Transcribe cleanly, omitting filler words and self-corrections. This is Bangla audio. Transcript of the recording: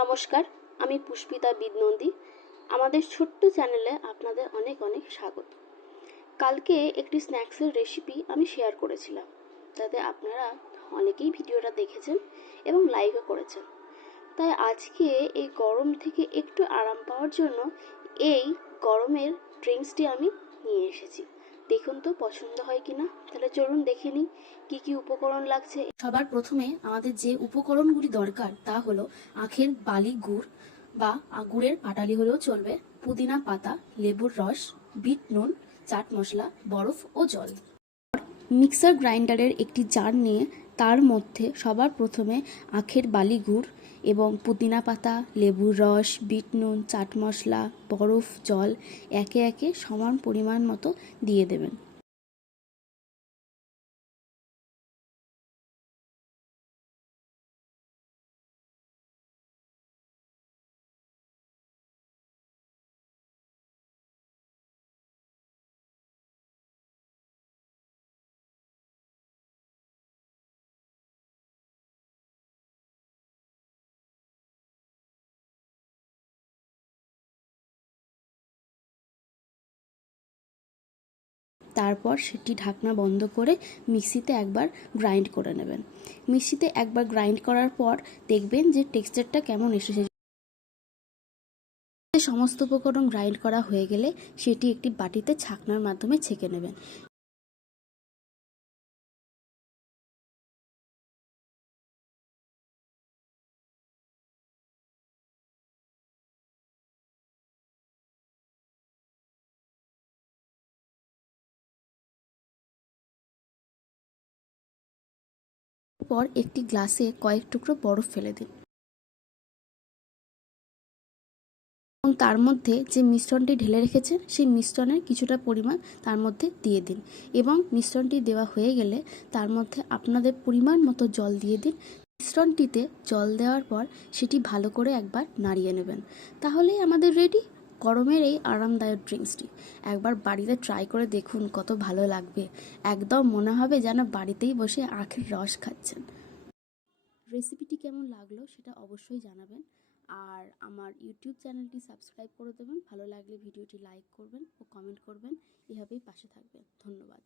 নমস্কার, আমি পুষ্পিতা বিদনন্দী। আমাদের ছোট্ট চ্যানেলে আপনাদের অনেক অনেক স্বাগত। কালকে একটি স্ন্যাক্সের রেসিপি আমি শেয়ার করেছিলাম, যাতে আপনারা অনেকেই ভিডিওটা দেখেছেন এবং লাইকও করেছেন। তাই আজকে এই গরম থেকে একটু আরাম পাওয়ার জন্য এই গরমের ড্রিঙ্কসটি আমি নিয়ে এসেছি। দেখুন তো পছন্দ হয় কিনা। তাহলে চলুন দেখে নিই কী কী উপকরণ লাগছে। সবার প্রথমে আমাদের যে উপকরণগুলি দরকার তা হলো আখের বালি গুড় বা গুড়ের পাটালি হলেও চলবে, পুদিনা পাতা, লেবুর রস, বিট নুন, চাট মশলা, বরফ ও জল। মিক্সার গ্রাইন্ডারের একটি জার নিয়ে তার মধ্যে সবার প্রথমে আখের বালি গুড় এবং পুদিনা পাতা, লেবুর রস, বিট নুন, চাট মশলা, বরফ, জল একে একে সমান পরিমাণ মতো দিয়ে দেবেন। তারপর সেটি ঢাকনা বন্ধ করে মিক্সিতে একবার গ্রাইন্ড করে নেবেন। মিক্সিতে একবার গ্রাইন্ড করার পর দেখবেন যে টেক্সচারটা কেমন এসেছে। সমস্ত উপকরণ গ্রাইন্ড করা হয়ে গেলে সেটি একটি বাটিতে ছাঁকনার মাধ্যমে ছেঁকে নেবেন। পর একটি গ্লাসে কয়েক টুকরো বরফ ফেলে দিন এবং তার মধ্যে যে মিশ্রণটি ঢেলে রেখেছেন সেই মিশ্রণের কিছুটা পরিমাণ তার মধ্যে দিয়ে দিন এবং মিশ্রণটি দেওয়া হয়ে গেলে তার মধ্যে আপনাদের পরিমাণ মতো জল দিয়ে দিন। মিশ্রণটিতে জল দেওয়ার পর সেটি ভালো করে একবার নাড়িয়ে নেবেন। তাহলেই আমাদের রেডি গরমের এই আরামদায়ক ড্রিঙ্কসটি। একবার বাড়িতে ট্রাই করে দেখুন, কত ভালো লাগবে। একদম মনে হবে যেন বাড়িতেই বসে আখের রস খাচ্ছেন। রেসিপিটি কেমন লাগলো সেটা অবশ্যই জানাবেন, আর আমার ইউটিউব চ্যানেলটি সাবস্ক্রাইব করে দেবেন। ভালো লাগলে ভিডিওটি লাইক করবেন ও কমেন্ট করবেন। এভাবেই পাশে থাকবেন। ধন্যবাদ।